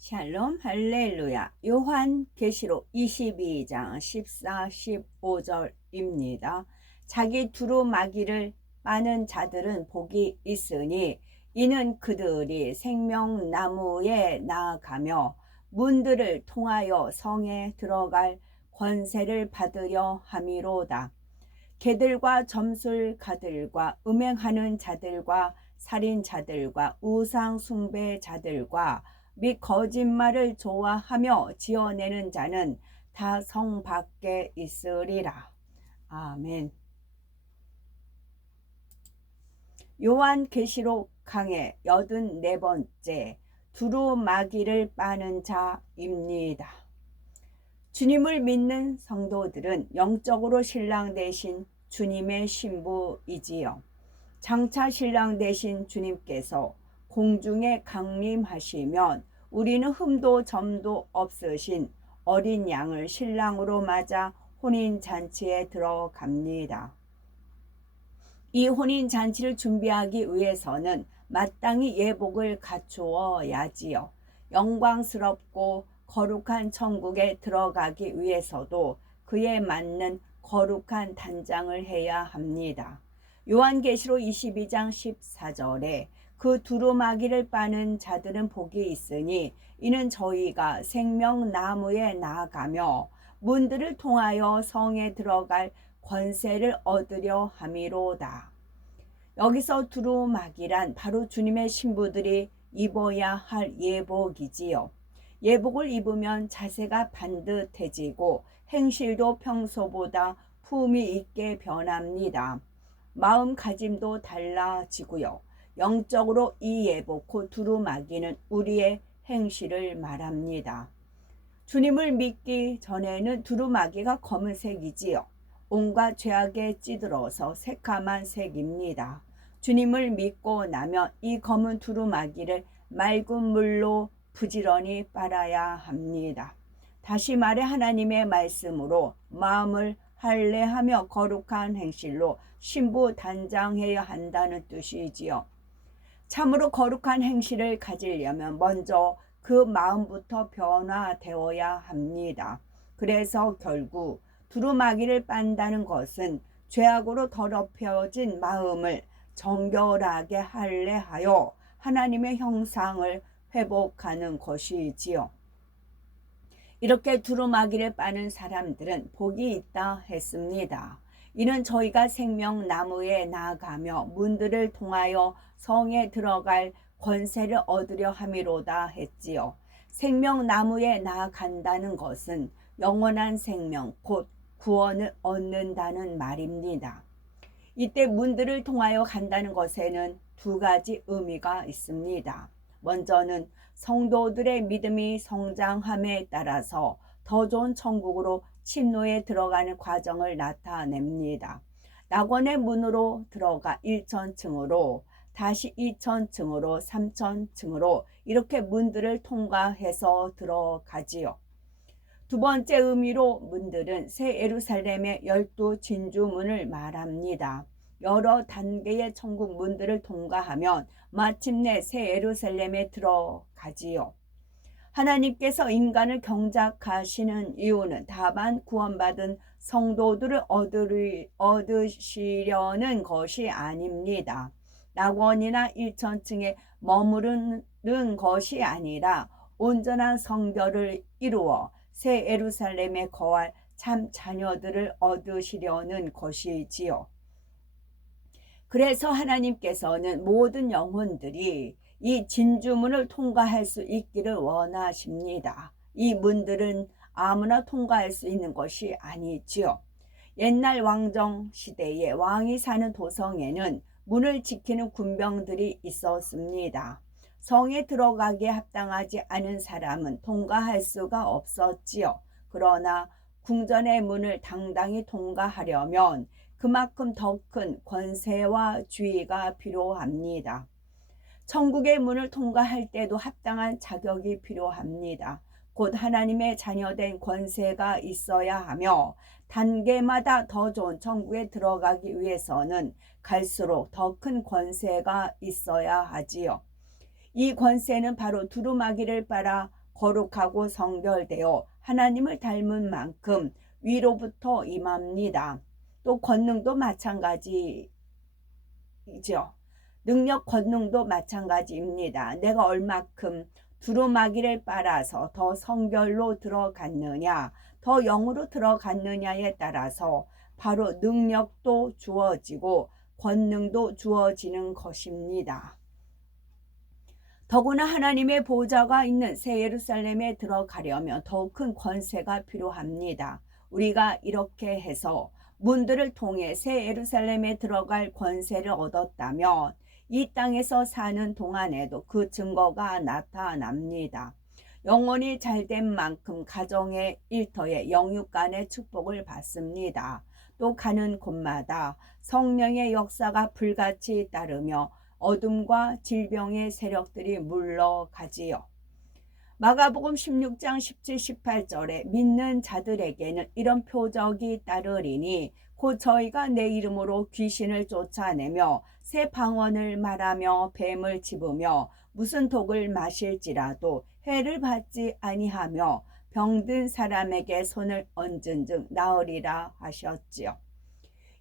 샬롬 할렐루야. 요한계시록 22장 14, 15절입니다. 자기 두루마기를 빠는 자들은 복이 있으니 이는 그들이 생명나무에 나아가며 문들을 통하여 성에 들어갈 권세를 받으려 함이로다. 개들과 점술가들과 음행하는 자들과 살인자들과 우상 숭배자들과 및 거짓말을 좋아하며 지어내는 자는 다 성 밖에 있으리라. 아멘. 요한계시록 강의 84번째 두루마기를 빠는 자입니다. 주님을 믿는 성도들은 영적으로 신랑 되신 주님의 신부이지요. 장차 신랑 되신 주님께서 공중에 강림하시면 우리는 흠도 점도 없으신 어린 양을 신랑으로 맞아 혼인잔치에 들어갑니다. 이 혼인잔치를 준비하기 위해서는 마땅히 예복을 갖추어야지요. 영광스럽고 거룩한 천국에 들어가기 위해서도 그에 맞는 거룩한 단장을 해야 합니다. 요한계시록 22장 14절에 그 두루마기를 빠는 자들은 복이 있으니 이는 저희가 생명나무에 나아가며 문들을 통하여 성에 들어갈 권세를 얻으려 함이로다. 여기서 두루마기란 바로 주님의 신부들이 입어야 할 예복이지요. 예복을 입으면 자세가 반듯해지고 행실도 평소보다 품위 있게 변합니다. 마음가짐도 달라지고요. 영적으로 이 예복 곧 두루마기는 우리의 행실을 말합니다. 주님을 믿기 전에는 두루마기가 검은색이지요. 온갖 죄악에 찌들어서 새카만 색입니다. 주님을 믿고 나면 이 검은 두루마기를 맑은 물로 부지런히 빨아야 합니다. 다시 말해 하나님의 말씀으로 마음을 할례하며 거룩한 행실로 신부 단장해야 한다는 뜻이지요. 참으로 거룩한 행실을 가지려면 먼저 그 마음부터 변화되어야 합니다. 그래서 결국 두루마기를 빤다는 것은 죄악으로 더럽혀진 마음을 정결하게 할례하여 하나님의 형상을 회복하는 것이지요. 이렇게 두루마기를 빠는 사람들은 복이 있다 했습니다. 이는 저희가 생명나무에 나아가며 문들을 통하여 성에 들어갈 권세를 얻으려 함이로다 했지요. 생명나무에 나아간다는 것은 영원한 생명, 곧 구원을 얻는다는 말입니다. 이때 문들을 통하여 간다는 것에는 두 가지 의미가 있습니다. 먼저는 성도들의 믿음이 성장함에 따라서 더 좋은 천국으로 침노에 들어가는 과정을 나타냅니다. 낙원의 문으로 들어가 1천층으로 다시 2천층으로 3천층으로 이렇게 문들을 통과해서 들어가지요. 두 번째 의미로 문들은 새 예루살렘의 12진주문을 말합니다. 여러 단계의 천국 문들을 통과하면 마침내 새 예루살렘에 들어가지요. 하나님께서 인간을 경작하시는 이유는 다만 구원받은 성도들을 얻으시려는 것이 아닙니다. 낙원이나 1천층에 머무르는 것이 아니라 온전한 성결을 이루어 새 예루살렘에 거할 참 자녀들을 얻으시려는 것이지요. 그래서 하나님께서는 모든 영혼들이 이 진주문을 통과할 수 있기를 원하십니다. 이 문들은 아무나 통과할 수 있는 것이 아니지요. 옛날 왕정 시대에 왕이 사는 도성에는 문을 지키는 군병들이 있었습니다. 성에 들어가기에 합당하지 않은 사람은 통과할 수가 없었지요. 그러나 궁전의 문을 당당히 통과하려면 그만큼 더 큰 권세와 주의가 필요합니다. 천국의 문을 통과할 때도 합당한 자격이 필요합니다. 곧 하나님의 자녀된 권세가 있어야 하며 단계마다 더 좋은 천국에 들어가기 위해서는 갈수록 더 큰 권세가 있어야 하지요. 이 권세는 바로 두루마기를 빨아 거룩하고 성결되어 하나님을 닮은 만큼 위로부터 임합니다. 또 권능도 마찬가지죠. 능력 권능도 마찬가지입니다. 내가 얼마큼 두루마기를 빨아서 더 성결로 들어갔느냐, 더 영으로 들어갔느냐에 따라서 바로 능력도 주어지고 권능도 주어지는 것입니다. 더구나 하나님의 보좌가 있는 새 예루살렘에 들어가려면 더욱 큰 권세가 필요합니다. 우리가 이렇게 해서 문들을 통해 새 예루살렘에 들어갈 권세를 얻었다면 이 땅에서 사는 동안에도 그 증거가 나타납니다. 영혼이 잘된 만큼 가정의 일터에 영육 간의 축복을 받습니다. 또 가는 곳마다 성령의 역사가 불같이 따르며 어둠과 질병의 세력들이 물러가지요. 마가복음 16장 17, 18절에 믿는 자들에게는 이런 표적이 따르리니 곧 저희가 내 이름으로 귀신을 쫓아내며 새 방언을 말하며 뱀을 집으며 무슨 독을 마실지라도 해를 받지 아니하며 병든 사람에게 손을 얹은즉 나으리라 하셨지요.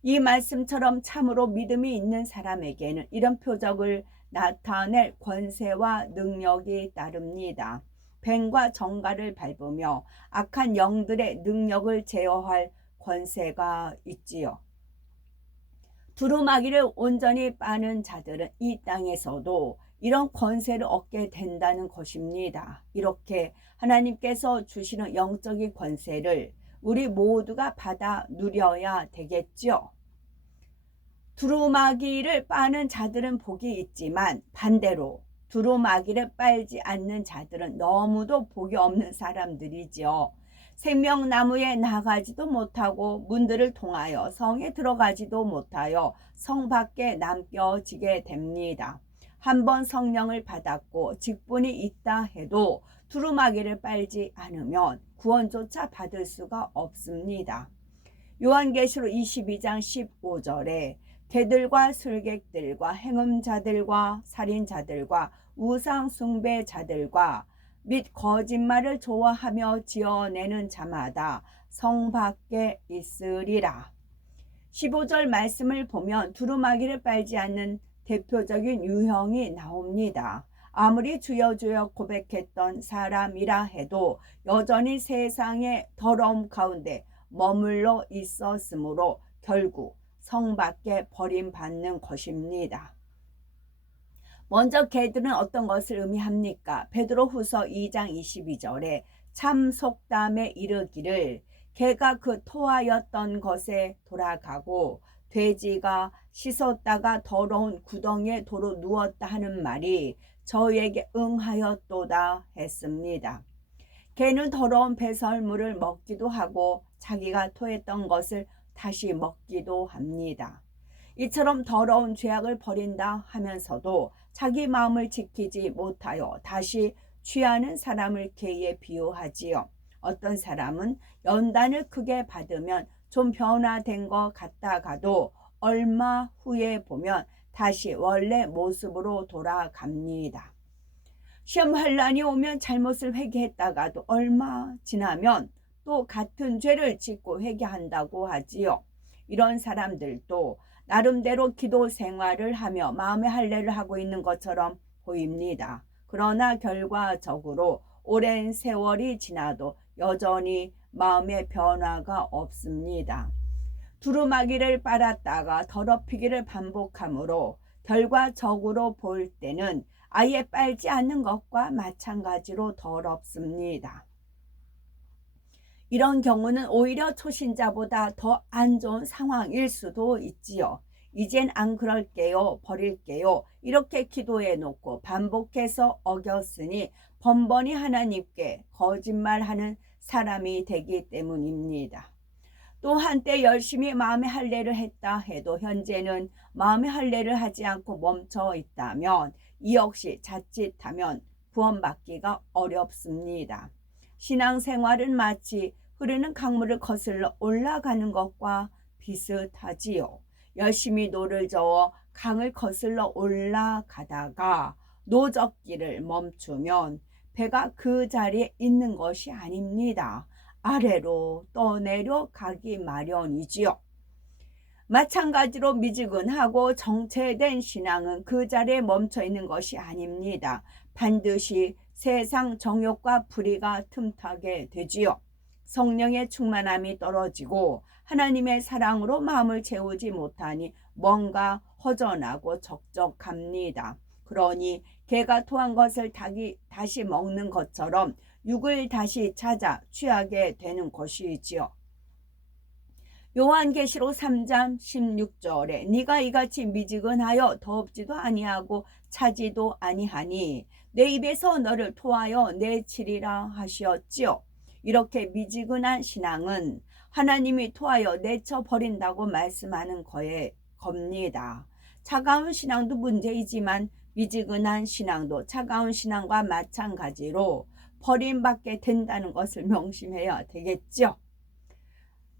이 말씀처럼 참으로 믿음이 있는 사람에게는 이런 표적을 나타낼 권세와 능력이 따릅니다. 뱀과 정갈을 밟으며 악한 영들의 능력을 제어할 권세가 있지요. 두루마기를 온전히 빠는 자들은 이 땅에서도 이런 권세를 얻게 된다는 것입니다. 이렇게 하나님께서 주시는 영적인 권세를 우리 모두가 받아 누려야 되겠죠. 두루마기를 빠는 자들은 복이 있지만 반대로 두루마기를 빨지 않는 자들은 너무도 복이 없는 사람들이지요. 생명나무에 나가지도 못하고 문들을 통하여 성에 들어가지도 못하여 성 밖에 남겨지게 됩니다. 한번 성령을 받았고 직분이 있다 해도 두루마기를 빨지 않으면 구원조차 받을 수가 없습니다. 요한계시록 22장 15절에 개들과 술객들과 행음자들과 살인자들과 우상숭배자들과 및 거짓말을 좋아하며 지어내는 자마다 성 밖에 있으리라. 15절 말씀을 보면 두루마기를 빨지 않는 대표적인 유형이 나옵니다. 아무리 주여 주여 고백했던 사람이라 해도 여전히 세상의 더러움 가운데 머물러 있었으므로 결국 성 밖에 버림받는 것입니다. 먼저 개들은 어떤 것을 의미합니까? 베드로후서 2장 22절에 참 속담에 이르기를 개가 그 토하였던 것에 돌아가고 돼지가 씻었다가 더러운 구덩이에 도로 누웠다 하는 말이 저희에게 응하였도다 했습니다. 개는 더러운 배설물을 먹기도 하고 자기가 토했던 것을 다시 먹기도 합니다. 이처럼 더러운 죄악을 버린다 하면서도 자기 마음을 지키지 못하여 다시 취하는 사람을 개에 비유하지요. 어떤 사람은 연단을 크게 받으면 좀 변화된 것 같다가도 얼마 후에 보면 다시 원래 모습으로 돌아갑니다. 시험 환란이 오면 잘못을 회개했다가도 얼마 지나면 또 같은 죄를 짓고 회개한다고 하지요. 이런 사람들도 나름대로 기도 생활을 하며 마음의 할례를 하고 있는 것처럼 보입니다. 그러나 결과적으로 오랜 세월이 지나도 여전히 마음의 변화가 없습니다. 두루마기를 빨았다가 더럽히기를 반복하므로 결과적으로 볼 때는 아예 빨지 않는 것과 마찬가지로 더럽습니다. 이런 경우는 오히려 초신자보다 더 안 좋은 상황일 수도 있지요. 이젠 안 그럴게요, 버릴게요 이렇게 기도해 놓고 반복해서 어겼으니 번번이 하나님께 거짓말하는 사람이 되기 때문입니다. 또 한때 열심히 마음의 할례를 했다 해도 현재는 마음의 할례를 하지 않고 멈춰 있다면 이 역시 자칫하면 구원받기가 어렵습니다. 신앙생활은 마치 흐르는 강물을 거슬러 올라가는 것과 비슷하지요. 열심히 노를 저어 강을 거슬러 올라가다가 노젓기를 멈추면 배가 그 자리에 있는 것이 아닙니다. 아래로 떠내려가기 마련이지요. 마찬가지로 미지근하고 정체된 신앙은 그 자리에 멈춰 있는 것이 아닙니다. 반드시 세상 정욕과 불의가 틈타게 되지요. 성령의 충만함이 떨어지고 하나님의 사랑으로 마음을 채우지 못하니 뭔가 허전하고 적적합니다. 그러니 개가 토한 것을 닭이 다시 먹는 것처럼 육을 다시 찾아 취하게 되는 것이지요. 요한계시록 3장 16절에 네가 이같이 미지근하여 더럽지도 아니하고 차지도 아니하니 내 입에서 너를 토하여 내치리라 하시었지요. 이렇게 미지근한 신앙은 하나님이 토하여 내쳐버린다고 말씀하는 겁니다. 차가운 신앙도 문제이지만 미지근한 신앙도 차가운 신앙과 마찬가지로 버림받게 된다는 것을 명심해야 되겠죠.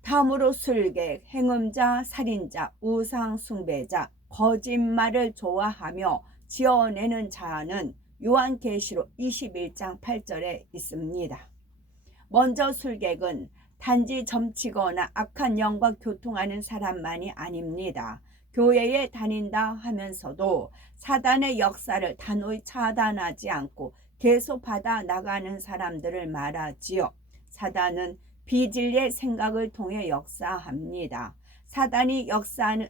다음으로 술객, 행음자, 살인자, 우상숭배자, 거짓말을 좋아하며 지어내는 자는 요한계시록 21장 8절에 있습니다. 먼저 술객은 단지 점치거나 악한 영과 교통하는 사람만이 아닙니다. 교회에 다닌다 하면서도 사단의 역사를 단호히 차단하지 않고 계속 받아 나가는 사람들을 말하지요. 사단은 비진리의 생각을 통해 역사합니다. 사단이 역사하는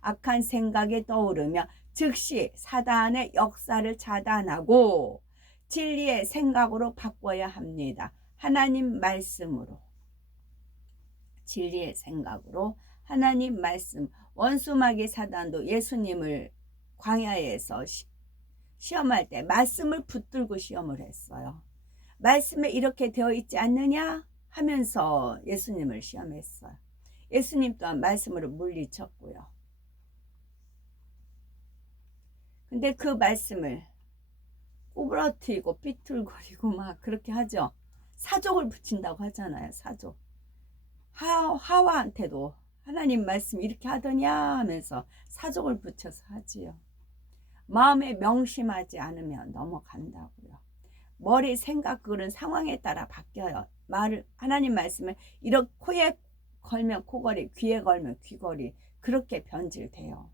악한 생각이 떠오르며 즉시 사단의 역사를 차단하고 진리의 생각으로 바꿔야 합니다. 하나님 말씀으로. 진리의 생각으로 하나님 말씀. 원수마귀 사단도 예수님을 광야에서 시험할 때 말씀을 붙들고 시험을 했어요. 말씀에 이렇게 되어 있지 않느냐 하면서 예수님을 시험했어요. 예수님 또한 말씀으로 물리쳤고요. 근데 그 말씀을 꼬부라뜨리고 삐뚤거리고 막 그렇게 하죠. 사족을 붙인다고 하잖아요. 사족. 하와한테도 하나님 말씀 이렇게 하더냐 하면서 사족을 붙여서 하지요. 마음에 명심하지 않으면 넘어간다고요. 머리 생각 그런 상황에 따라 바뀌어요. 하나님 말씀을 이렇게 코에 걸면 코걸이, 귀에 걸면 귀걸이 그렇게 변질돼요.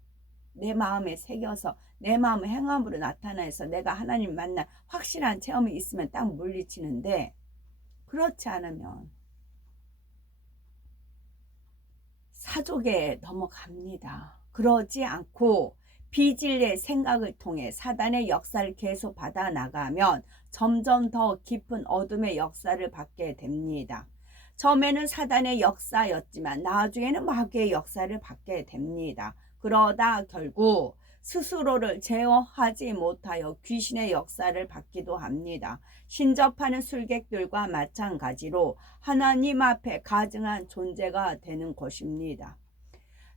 내 마음에 새겨서 내 마음의 행함으로 나타나서 내가 하나님 만나 확실한 체험이 있으면 딱 물리치는데 그렇지 않으면 사족에 넘어갑니다. 그러지 않고 비진리의 생각을 통해 사단의 역사를 계속 받아 나가면 점점 더 깊은 어둠의 역사를 받게 됩니다. 처음에는 사단의 역사였지만 나중에는 마귀의 역사를 받게 됩니다. 그러다 결국 스스로를 제어하지 못하여 귀신의 역사를 받기도 합니다. 신접하는 술객들과 마찬가지로 하나님 앞에 가증한 존재가 되는 것입니다.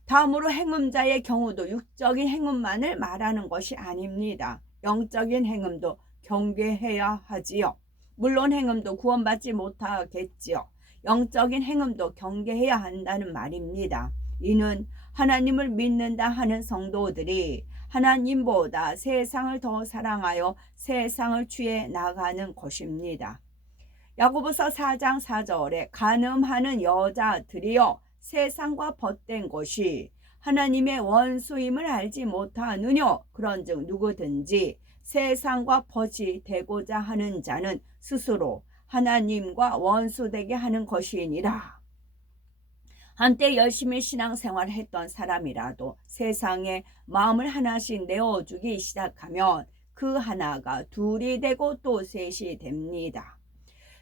다음으로 행음자의 경우도 육적인 행음만을 말하는 것이 아닙니다. 영적인 행음도 경계해야 하지요. 물론 행음도 구원받지 못하겠지요. 영적인 행음도 경계해야 한다는 말입니다. 이는 하나님을 믿는다 하는 성도들이 하나님보다 세상을 더 사랑하여 세상을 취해 나가는 것입니다. 야고보서 4장 4절에 간음하는 여자들이여 세상과 벗된 것이 하나님의 원수임을 알지 못하느뇨. 그런즉 누구든지 세상과 벗이 되고자 하는 자는 스스로 하나님과 원수되게 하는 것이니라. 한때 열심히 신앙생활을 했던 사람이라도 세상에 마음을 하나씩 내어주기 시작하면 그 하나가 둘이 되고 또 셋이 됩니다.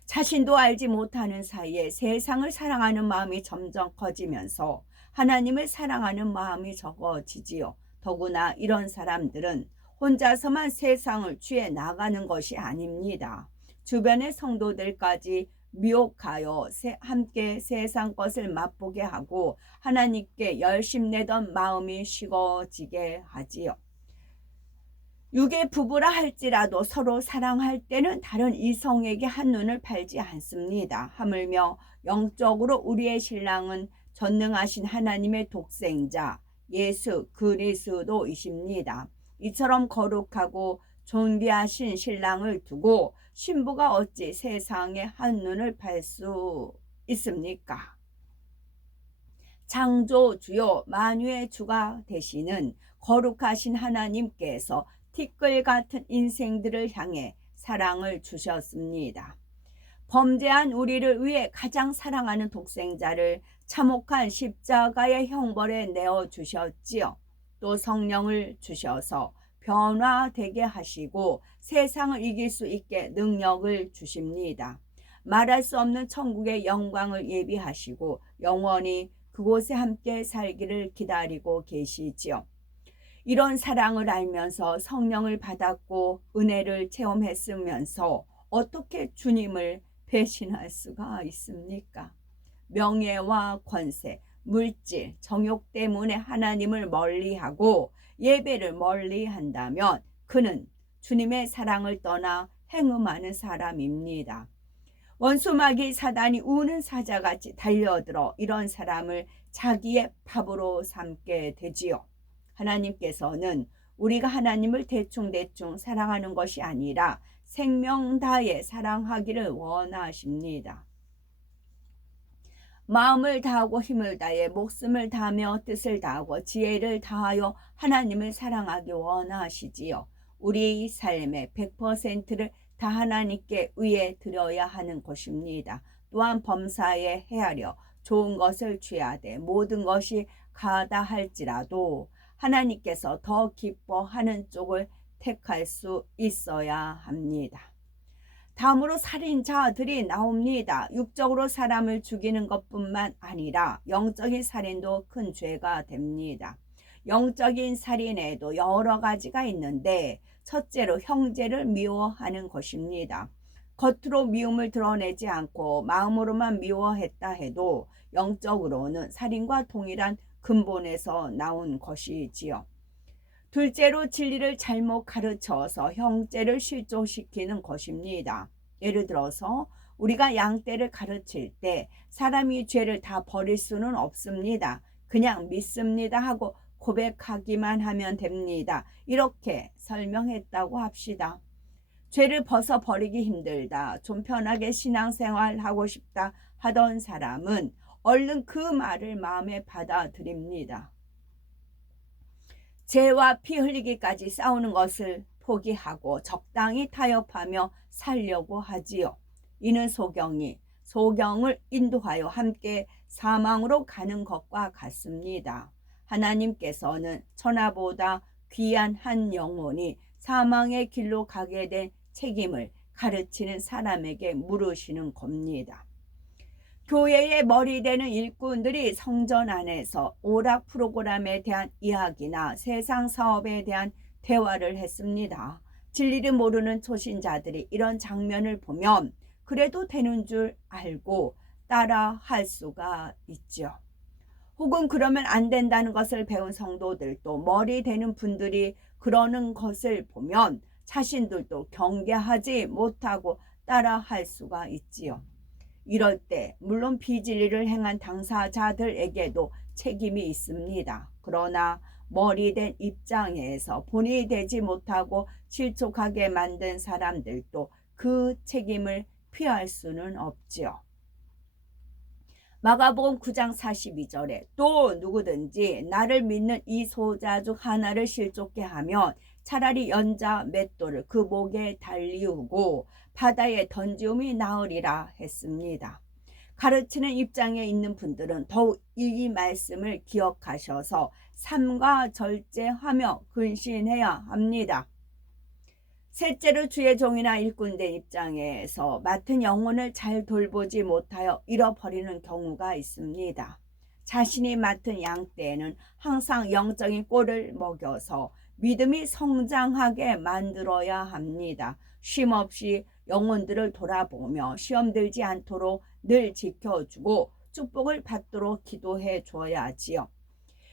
자신도 알지 못하는 사이에 세상을 사랑하는 마음이 점점 커지면서 하나님을 사랑하는 마음이 적어지지요. 더구나 이런 사람들은 혼자서만 세상을 취해 나가는 것이 아닙니다. 주변의 성도들까지 미혹하여 함께 세상 것을 맛보게 하고 하나님께 열심내던 마음이 식어지게 하지요. 육의 부부라 할지라도 서로 사랑할 때는 다른 이성에게 한눈을 팔지 않습니다. 하물며 영적으로 우리의 신랑은 전능하신 하나님의 독생자 예수 그리스도이십니다. 이처럼 거룩하고 존귀하신 신랑을 두고 신부가 어찌 세상에 한눈을 팔 수 있습니까? 창조주요 만유의 주가 되시는 거룩하신 하나님께서 티끌 같은 인생들을 향해 사랑을 주셨습니다. 범죄한 우리를 위해 가장 사랑하는 독생자를 참혹한 십자가의 형벌에 내어주셨지요. 또 성령을 주셔서 변화되게 하시고 세상을 이길 수 있게 능력을 주십니다. 말할 수 없는 천국의 영광을 예비하시고 영원히 그곳에 함께 살기를 기다리고 계시지요. 이런 사랑을 알면서 성령을 받았고 은혜를 체험했으면서 어떻게 주님을 배신할 수가 있습니까? 명예와 권세, 물질, 정욕 때문에 하나님을 멀리하고 예배를 멀리한다면 그는 주님의 사랑을 떠나 행음하는 사람입니다. 원수마귀 사단이 우는 사자같이 달려들어 이런 사람을 자기의 밥으로 삼게 되지요. 하나님께서는 우리가 하나님을 대충대충 사랑하는 것이 아니라 생명 다해 사랑하기를 원하십니다. 마음을 다하고 힘을 다해 목숨을 다하며 뜻을 다하고 지혜를 다하여 하나님을 사랑하기 원하시지요. 우리 삶의 100%를 다 하나님께 의해 드려야 하는 것입니다. 또한 범사에 헤아려 좋은 것을 취하되 모든 것이 가다 할지라도 하나님께서 더 기뻐하는 쪽을 택할 수 있어야 합니다. 다음으로 살인자들이 나옵니다. 육적으로 사람을 죽이는 것뿐만 아니라 영적인 살인도 큰 죄가 됩니다. 영적인 살인에도 여러 가지가 있는데 첫째로 형제를 미워하는 것입니다. 겉으로 미움을 드러내지 않고 마음으로만 미워했다 해도 영적으로는 살인과 동일한 근본에서 나온 것이지요. 둘째로 진리를 잘못 가르쳐서 형제를 실족시키는 것입니다. 예를 들어서 우리가 양떼를 가르칠 때 사람이 죄를 다 버릴 수는 없습니다. 그냥 믿습니다 하고 고백하기만 하면 됩니다. 이렇게 설명했다고 합시다. 죄를 벗어버리기 힘들다, 좀 편하게 신앙생활하고 싶다 하던 사람은 얼른 그 말을 마음에 받아들입니다. 죄와 피 흘리기까지 싸우는 것을 포기하고 적당히 타협하며 살려고 하지요. 이는 소경을 인도하여 함께 사망으로 가는 것과 같습니다. 하나님께서는 천하보다 귀한 한 영혼이 사망의 길로 가게 된 책임을 가르치는 사람에게 물으시는 겁니다. 교회의 머리 되는 일꾼들이 성전 안에서 오락 프로그램에 대한 이야기나 세상 사업에 대한 대화를 했습니다. 진리를 모르는 초신자들이 이런 장면을 보면 그래도 되는 줄 알고 따라 할 수가 있죠. 혹은 그러면 안 된다는 것을 배운 성도들도 머리 되는 분들이 그러는 것을 보면 자신들도 경계하지 못하고 따라 할 수가 있지요. 이럴 때 물론 비진리를 행한 당사자들에게도 책임이 있습니다. 그러나 머리된 입장에서 본인이 되지 못하고 실족하게 만든 사람들도 그 책임을 피할 수는 없지요. 마가복음 9장 42절에 또 누구든지 나를 믿는 이 소자 중 하나를 실족게 하면 차라리 연자 맷돌을 그 목에 달리우고 바다에 던지움이 나으리라 했습니다. 가르치는 입장에 있는 분들은 더욱 이 말씀을 기억하셔서 삼가 절제하며 근신해야 합니다. 셋째로 주의 종이나 일꾼된 입장에서 맡은 영혼을 잘 돌보지 못하여 잃어버리는 경우가 있습니다. 자신이 맡은 양떼는 항상 영적인 꼴을 먹여서 믿음이 성장하게 만들어야 합니다. 쉼없이 영혼들을 돌아보며 시험 들지 않도록 늘 지켜주고 축복을 받도록 기도해 줘야지요.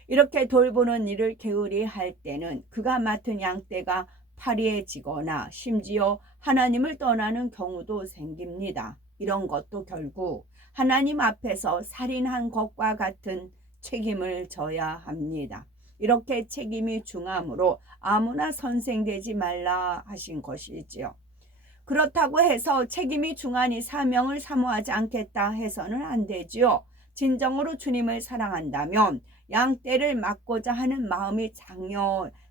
이렇게 돌보는 일을 게으리 할 때는 그가 맡은 양떼가 파리해지거나 심지어 하나님을 떠나는 경우도 생깁니다. 이런 것도 결국 하나님 앞에서 살인한 것과 같은 책임을 져야 합니다. 이렇게 책임이 중하므로 아무나 선생되지 말라 하신 것이지요. 그렇다고 해서 책임이 중하니 사명을 사모하지 않겠다 해서는 안 되지요. 진정으로 주님을 사랑한다면 양떼를 맡고자 하는 마음이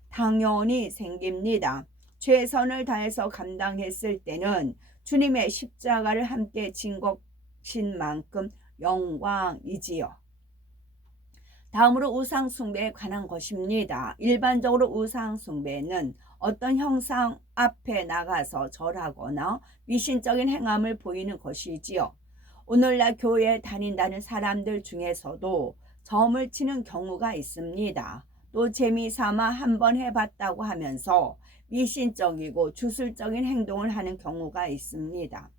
당연히 생깁니다. 최선을 다해서 감당했을 때는 주님의 십자가를 함께 진 것인 만큼 영광이지요. 다음으로 우상 숭배에 관한 것입니다. 일반적으로 우상 숭배는 어떤 형상 앞에 나가서 절하거나 미신적인 행함을 보이는 것이지요. 오늘날 교회에 다닌다는 사람들 중에서도 점을 치는 경우가 있습니다. 또 재미삼아 한번 해봤다고 하면서 미신적이고 주술적인 행동을 하는 경우가 있습니다.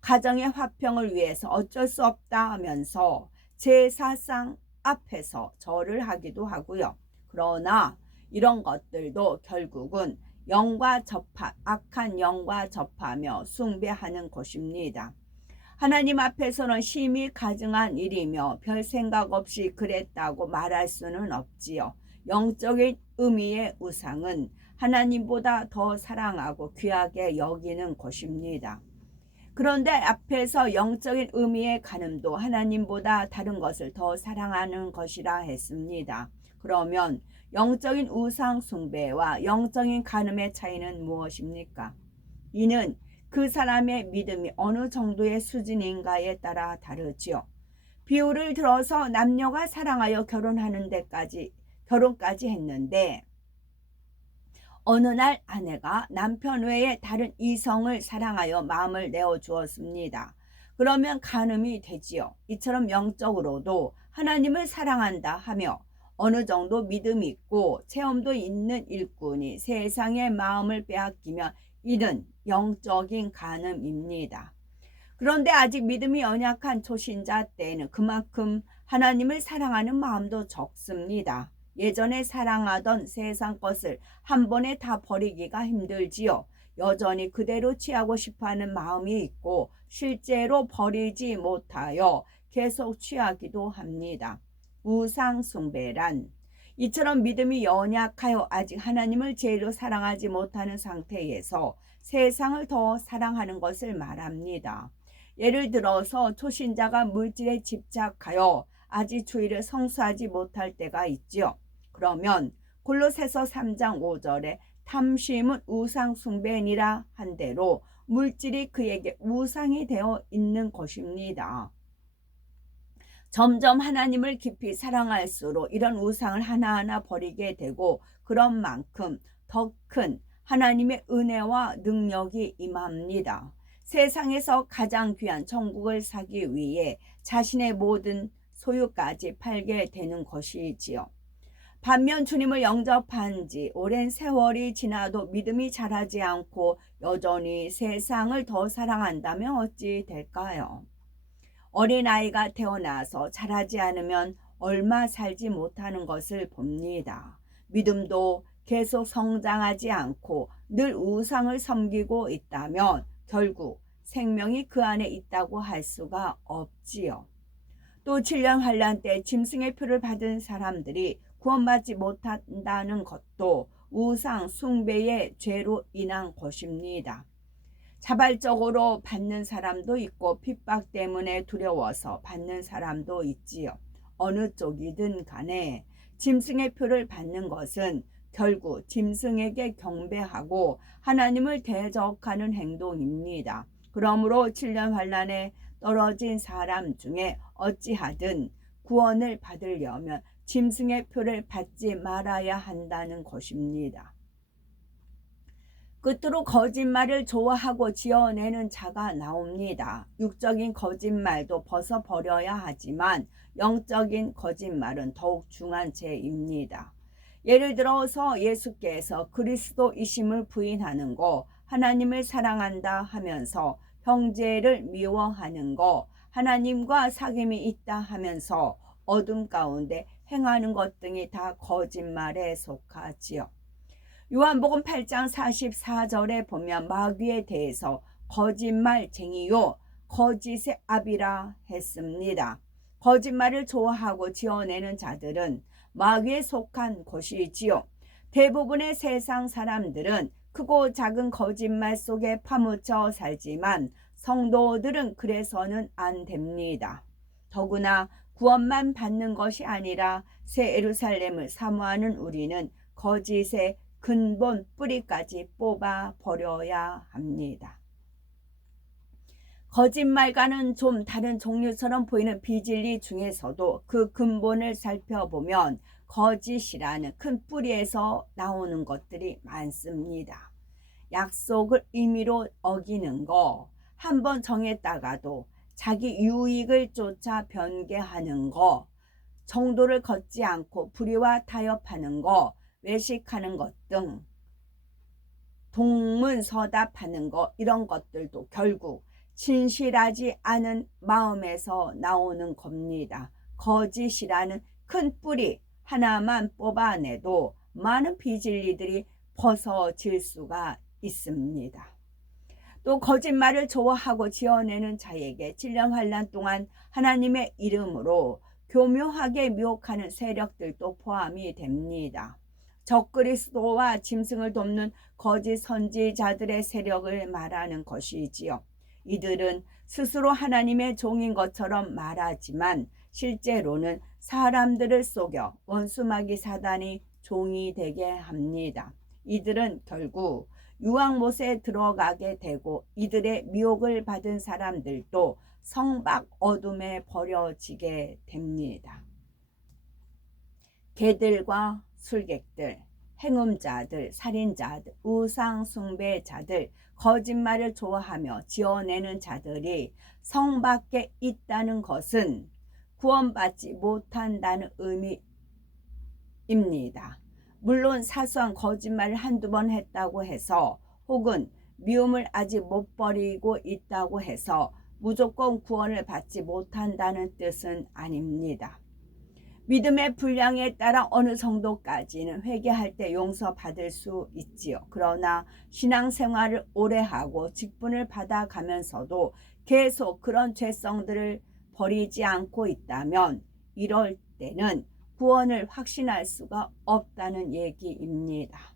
가정의 화평을 위해서 어쩔 수 없다 하면서 제사상 앞에서 절을 하기도 하고요. 그러나 이런 것들도 결국은 악한 영과 접하며 숭배하는 것입니다. 하나님 앞에서는 심히 가증한 일이며 별 생각 없이 그랬다고 말할 수는 없지요. 영적인 의미의 우상은 하나님보다 더 사랑하고 귀하게 여기는 것입니다. 그런데 앞에서 영적인 의미의 간음도 하나님보다 다른 것을 더 사랑하는 것이라 했습니다. 그러면 영적인 우상 숭배와 영적인 간음의 차이는 무엇입니까? 이는 그 사람의 믿음이 어느 정도의 수준인가에 따라 다르지요. 비유를 들어서 남녀가 사랑하여 결혼까지 했는데 어느 날 아내가 남편 외에 다른 이성을 사랑하여 마음을 내어주었습니다. 그러면 간음이 되지요. 이처럼 영적으로도 하나님을 사랑한다 하며 어느 정도 믿음이 있고 체험도 있는 일꾼이 세상의 마음을 빼앗기면 이는 영적인 간음입니다. 그런데 아직 믿음이 연약한 초신자 때에는 그만큼 하나님을 사랑하는 마음도 적습니다. 예전에 사랑하던 세상 것을 한 번에 다 버리기가 힘들지요. 여전히 그대로 취하고 싶어하는 마음이 있고 실제로 버리지 못하여 계속 취하기도 합니다. 우상 숭배란 이처럼 믿음이 연약하여 아직 하나님을 제일로 사랑하지 못하는 상태에서 세상을 더 사랑하는 것을 말합니다. 예를 들어서 초신자가 물질에 집착하여 아직 주의를 성수하지 못할 때가 있지요. 그러면 골로새서 3장 5절에 탐심은 우상 숭배니라 한 대로 물질이 그에게 우상이 되어 있는 것입니다. 점점 하나님을 깊이 사랑할수록 이런 우상을 하나하나 버리게 되고 그런 만큼 더 큰 하나님의 은혜와 능력이 임합니다. 세상에서 가장 귀한 천국을 사기 위해 자신의 모든 소유까지 팔게 되는 것이지요. 반면 주님을 영접한 지 오랜 세월이 지나도 믿음이 자라지 않고 여전히 세상을 더 사랑한다면 어찌 될까요? 어린아이가 태어나서 자라지 않으면 얼마 살지 못하는 것을 봅니다. 믿음도 계속 성장하지 않고 늘 우상을 섬기고 있다면 결국 생명이 그 안에 있다고 할 수가 없지요. 또 7년 환란 때 짐승의 표를 받은 사람들이 구원받지 못한다는 것도 우상 숭배의 죄로 인한 것입니다. 자발적으로 받는 사람도 있고 핍박 때문에 두려워서 받는 사람도 있지요. 어느 쪽이든 간에 짐승의 표를 받는 것은 결국 짐승에게 경배하고 하나님을 대적하는 행동입니다. 그러므로 7년 환란에 떨어진 사람 중에 어찌하든 구원을 받으려면 짐승의 표를 받지 말아야 한다는 것입니다. 끝으로 거짓말을 좋아하고 지어내는 자가 나옵니다. 육적인 거짓말도 벗어버려야 하지만 영적인 거짓말은 더욱 중한 죄입니다. 예를 들어서 예수께서 그리스도이심을 부인하는 거, 하나님을 사랑한다 하면서 형제를 미워하는 거, 하나님과 사귐이 있다 하면서 어둠 가운데 행하는 것 등이 다 거짓말에 속하지요. 요한복음 8장 44절에 보면 마귀에 대해서 거짓말쟁이요 거짓의 아비라 했습니다. 거짓말을 좋아하고 지어내는 자들은 마귀에 속한 곳이지요. 대부분의 세상 사람들은 크고 작은 거짓말 속에 파묻혀 살지만 성도들은 그래서는 안 됩니다. 더구나 구원만 받는 것이 아니라 새 예루살렘을 사모하는 우리는 거짓의 근본 뿌리까지 뽑아 버려야 합니다. 거짓말과는 좀 다른 종류처럼 보이는 비진리 중에서도 그 근본을 살펴보면 거짓이라는 큰 뿌리에서 나오는 것들이 많습니다. 약속을 임의로 어기는 거, 한번 정했다가도 자기 유익을 쫓아 변개하는 거, 정도를 걷지 않고 불의와 타협하는 거, 외식하는 것 등 동문서답하는 거, 이런 것들도 결국 진실하지 않은 마음에서 나오는 겁니다. 거짓이라는 큰 뿌리 하나만 뽑아내도 많은 비진리들이 벗어질 수가 있습니다. 또 거짓말을 좋아하고 지어내는 자에게 7년 환난 동안 하나님의 이름으로 교묘하게 미혹하는 세력들도 포함이 됩니다. 적그리스도와 짐승을 돕는 거짓 선지자들의 세력을 말하는 것이지요. 이들은 스스로 하나님의 종인 것처럼 말하지만 실제로는 사람들을 속여 원수마귀 사단이 종이 되게 합니다. 이들은 결국 유황못에 들어가게 되고 이들의 미혹을 받은 사람들도 성박 어둠에 버려지게 됩니다. 개들과 술객들, 행음자들, 살인자들, 우상숭배자들, 거짓말을 좋아하며 지어내는 자들이 성 밖에 있다는 것은 구원받지 못한다는 의미입니다. 물론 사소한 거짓말을 한두 번 했다고 해서 혹은 미움을 아직 못 버리고 있다고 해서 무조건 구원을 받지 못한다는 뜻은 아닙니다. 믿음의 분량에 따라 어느 정도까지는 회개할 때 용서받을 수 있지요. 그러나 신앙생활을 오래 하고 직분을 받아가면서도 계속 그런 죄성들을 버리지 않고 있다면 이럴 때는 구원을 확신할 수가 없다는 얘기입니다.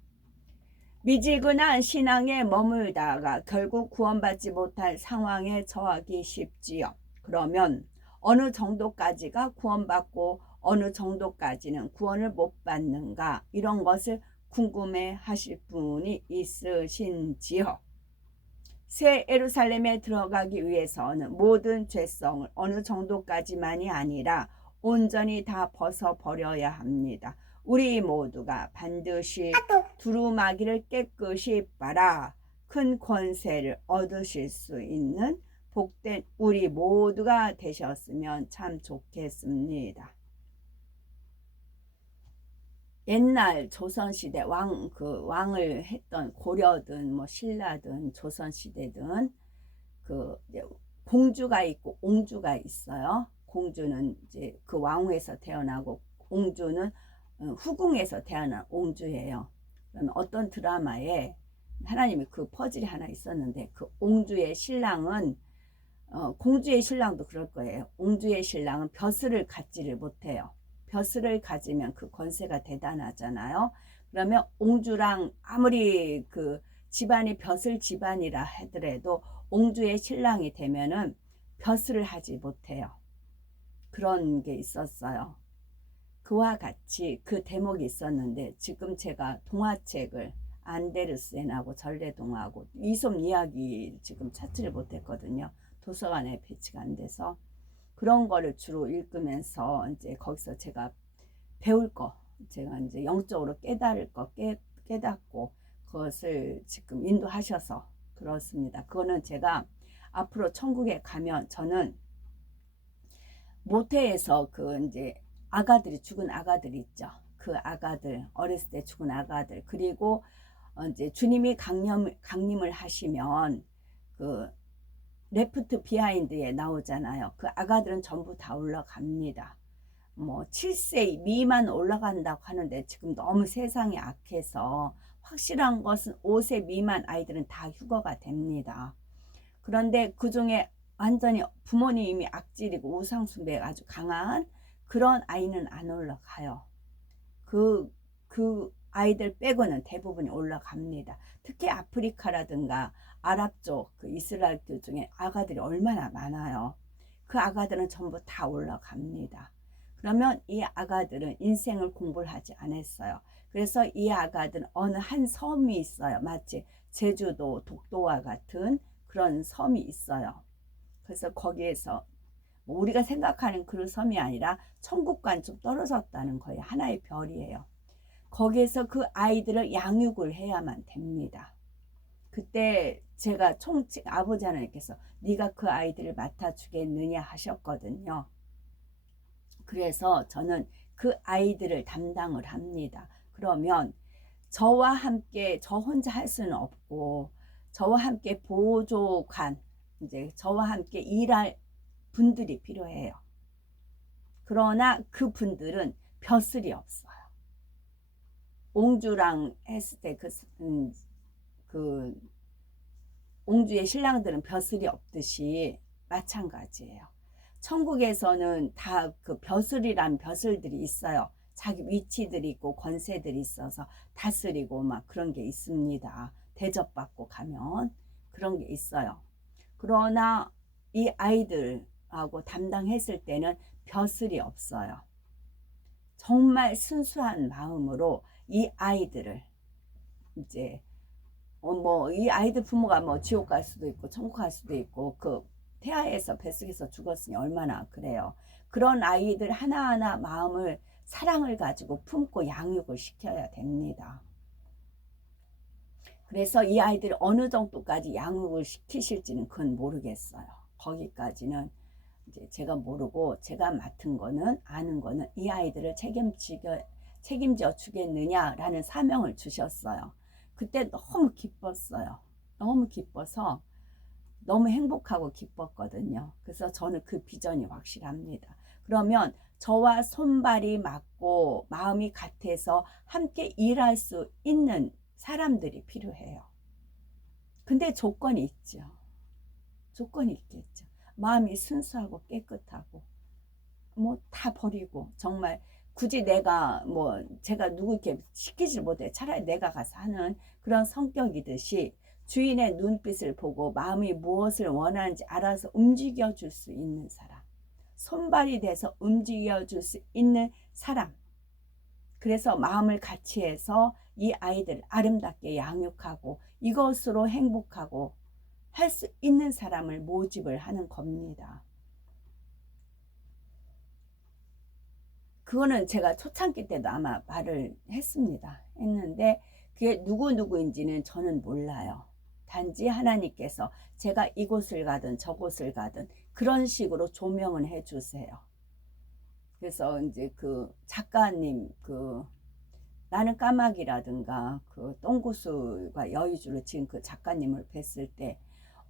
미지근한 신앙에 머물다가 결국 구원받지 못할 상황에 처하기 쉽지요. 그러면 어느 정도까지가 구원받고 어느 정도까지는 구원을 못 받는가, 이런 것을 궁금해 하실 분이 있으신지요? 새 예루살렘에 들어가기 위해서는 모든 죄성을 어느 정도까지만이 아니라 온전히 다 벗어버려야 합니다. 우리 모두가 반드시 두루마기를 깨끗이 빨아 큰 권세를 얻으실 수 있는 복된 우리 모두가 되셨으면 참 좋겠습니다. 옛날 조선시대 왕을 했던 고려든 뭐 신라든 조선시대든 공주가 있고 옹주가 있어요. 공주는 이제 그 왕후에서 태어나고 옹주는 후궁에서 태어난 옹주예요. 그러면 어떤 드라마에 하나님이 그 퍼즐이 하나 있었는데 그 옹주의 신랑은 공주의 신랑도 그럴 거예요. 옹주의 신랑은 벼슬을 갖지를 못해요. 벼슬을 가지면 그 권세가 대단하잖아요. 그러면 옹주랑 아무리 그 집안이 벼슬 집안이라 하더라도 옹주의 신랑이 되면은 벼슬을 하지 못해요. 그런 게 있었어요. 그와 같이 그 대목이 있었는데 지금 제가 동화책을 안데르센하고 전래동화하고 이솝 이야기 지금 찾지를 못했거든요. 도서관에 배치가 안 돼서 그런 거를 주로 읽으면서 이제 거기서 제가 배울 거, 제가 이제 영적으로 깨달을 거 깨닫고 그것을 지금 인도하셔서 그렇습니다. 그거는 제가 앞으로 천국에 가면 저는 모태에서 그 이제 아가들이 죽은 아가들 있죠. 그 아가들 어렸을 때 죽은 아가들 그리고 이제 주님이 강림을 하시면 그 레프트 비하인드에 나오잖아요. 그 아가들은 전부 다 올라갑니다. 뭐 7세 미만 올라간다고 하는데 지금 너무 세상이 악해서 확실한 것은 5세 미만 아이들은 다 휴거가 됩니다. 그런데 그 중에 완전히 부모님이 악질이고 우상숭배가 아주 강한 그런 아이는 안 올라가요. 그 아이들 빼고는 대부분이 올라갑니다. 특히 아프리카라든가 아랍 쪽 그 이스라엘교 중에 아가들이 얼마나 많아요. 그 아가들은 전부 다 올라갑니다. 그러면 이 아가들은 인생을 공부를 하지 않았어요. 그래서 이 아가들은 어느 한 섬이 있어요. 마치 제주도 독도와 같은 그런 섬이 있어요. 그래서 거기에서 뭐 우리가 생각하는 그 섬이 아니라 천국과는 좀 떨어졌다는 거예요. 하나의 별이에요. 거기에서 그 아이들을 양육을 해야만 됩니다. 그때 제가 총칙 아버지 하나님께서 네가 그 아이들을 맡아주겠느냐 하셨거든요. 그래서 저는 그 아이들을 담당을 합니다. 그러면 저와 함께 저 혼자 할 수는 없고 저와 함께 보조관 이제 저와 함께 일할 분들이 필요해요. 그러나 그 분들은 벼슬이 없어요. 옹주랑 했을 때 그 옹주의 신랑들은 벼슬이 없듯이 마찬가지예요. 천국에서는 다 그 벼슬이란 벼슬들이 있어요. 자기 위치들이 있고 권세들이 있어서 다스리고 막 그런 게 있습니다. 대접받고 가면 그런 게 있어요. 그러나 이 아이들하고 담당했을 때는 벼슬이 없어요. 정말 순수한 마음으로 이 아이들을 이제 뭐 이 아이들 부모가 뭐 지옥 갈 수도 있고 천국 갈 수도 있고 그 태아에서 뱃속에서 죽었으니 얼마나 그래요. 그런 아이들 하나하나 마음을 사랑을 가지고 품고 양육을 시켜야 됩니다. 그래서 이 아이들 어느 정도까지 양육을 시키실지는 그건 모르겠어요. 거기까지는 이제 제가 모르고 제가 맡은 거는 아는 거는 이 아이들을 책임져 주겠느냐라는 사명을 주셨어요. 그때 너무 기뻤어요. 너무 기뻐서 너무 행복하고 기뻤거든요. 그래서 저는 그 비전이 확실합니다. 그러면 저와 손발이 맞고 마음이 같아서 함께 일할 수 있는 사람들이 필요해요. 근데 조건이 있죠. 조건이 있겠죠. 마음이 순수하고 깨끗하고 뭐 다 버리고 정말 굳이 내가 뭐 제가 누구 이렇게 시키지 못해 차라리 내가 가서 하는 그런 성격이듯이 주인의 눈빛을 보고 마음이 무엇을 원하는지 알아서 움직여 줄 수 있는 사람, 손발이 돼서 움직여 줄 수 있는 사람. 그래서 마음을 같이 해서 이 아이들을 아름답게 양육하고 이것으로 행복하고 할 수 있는 사람을 모집을 하는 겁니다. 그거는 제가 초창기 때도 아마 말을 했는데 그게 누구인지는 저는 몰라요. 단지 하나님께서 제가 이곳을 가든 저곳을 가든 그런 식으로 조명은 해주세요. 그래서 이제 그 작가님 나는 까마귀라든가 그 똥구수가 여의주를 지은 그 작가님을 뵀을 때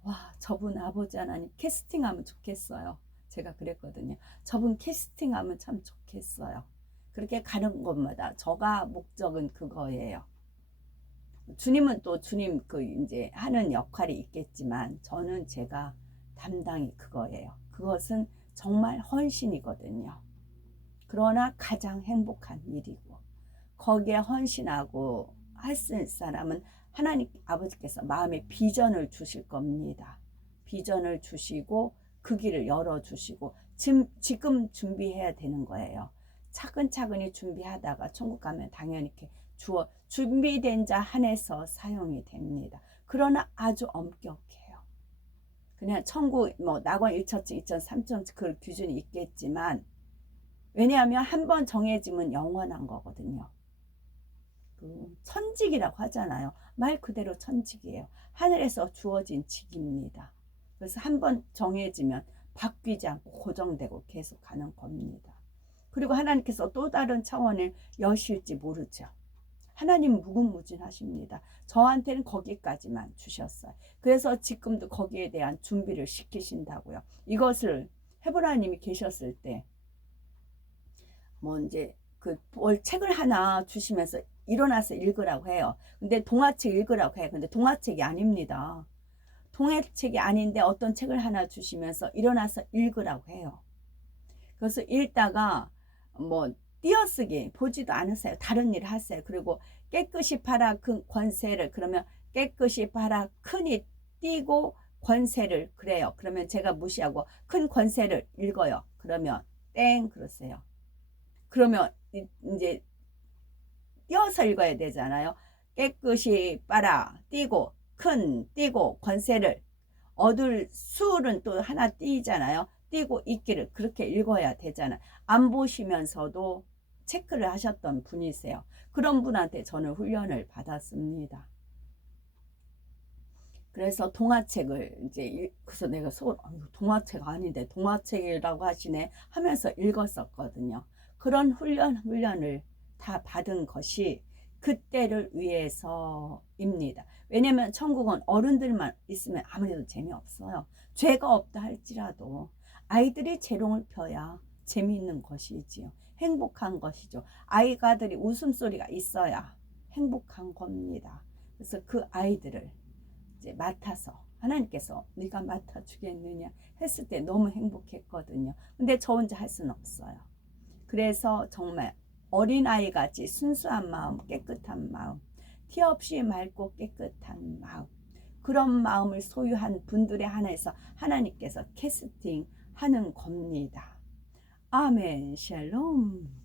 와, 저분 아버지 하나님 캐스팅하면 좋겠어요. 제가 그랬거든요. 저분 캐스팅하면 참 좋겠어요. 그렇게 가는 곳마다 저가 목적은 그거예요. 주님은 또 주님 그 이제 하는 역할이 있겠지만 저는 제가 담당이 그거예요. 그것은 정말 헌신이거든요. 그러나 가장 행복한 일이고 거기에 헌신하고 할 수 있는 사람은 하나님 아버지께서 마음에 비전을 주실 겁니다. 비전을 주시고 그 길을 열어주시고 지금 준비해야 되는 거예요. 차근차근히 준비하다가 천국 가면 당연히 이렇게 준비된 자 한해서 사용이 됩니다. 그러나 아주 엄격해요. 그냥 천국 뭐 낙원 1처치, 2처치, 3처치 그 기준이 있겠지만 왜냐하면 한번 정해지면 영원한 거거든요. 천직이라고 하잖아요. 말 그대로 천직이에요. 하늘에서 주어진 직입니다. 그래서 한번 정해지면 바뀌지 않고 고정되고 계속 가는 겁니다. 그리고 하나님께서 또 다른 차원을 여실지 모르죠. 하나님 무궁무진하십니다. 저한테는 거기까지만 주셨어요. 그래서 지금도 거기에 대한 준비를 시키신다고요. 이것을 헤브라님이 계셨을 때 뭐 이제 책을 하나 주시면서 일어나서 읽으라고 해요. 근데 동화책 읽으라고 해요. 근데 동화책이 아닙니다. 동화책이 아닌데 어떤 책을 하나 주시면서 일어나서 읽으라고 해요. 그래서 읽다가 뭐 띄어쓰기 보지도 않으세요. 다른 일 하세요. 그리고 깨끗이 봐라 그 권세를, 그러면 깨끗이 봐라 큰이 띄고 권세를, 그래요. 그러면 제가 무시하고 큰 권세를 읽어요. 그러면 땡 그러세요. 그러면 이제 띄어서 읽어야 되잖아요. 깨끗이 빨아 띄고 큰 띄고 권세를, 얻을 수는 또 하나 띄잖아요. 띄고 있기를, 그렇게 읽어야 되잖아요. 안 보시면서도 체크를 하셨던 분이세요. 그런 분한테 저는 훈련을 받았습니다. 그래서 동화책을 이제 그래서 내가 동화책 아닌데 동화책이라고 하시네 하면서 읽었었거든요. 그런 훈련을 다 받은 것이 그때를 위해서입니다. 왜냐면 천국은 어른들만 있으면 아무래도 재미없어요. 죄가 없다 할지라도 아이들이 재롱을 펴야 재미있는 것이지요. 행복한 것이죠. 아이가들이 웃음소리가 있어야 행복한 겁니다. 그래서 그 아이들을 이제 맡아서 하나님께서 네가 맡아주겠느냐 했을 때 너무 행복했거든요. 근데 저 혼자 할 수는 없어요. 그래서 정말 어린아이 같이 순수한 마음, 깨끗한 마음, 티 없이 맑고 깨끗한 마음, 그런 마음을 소유한 분들의 하나에서 하나님께서 캐스팅 하는 겁니다. 아멘. 샬롬.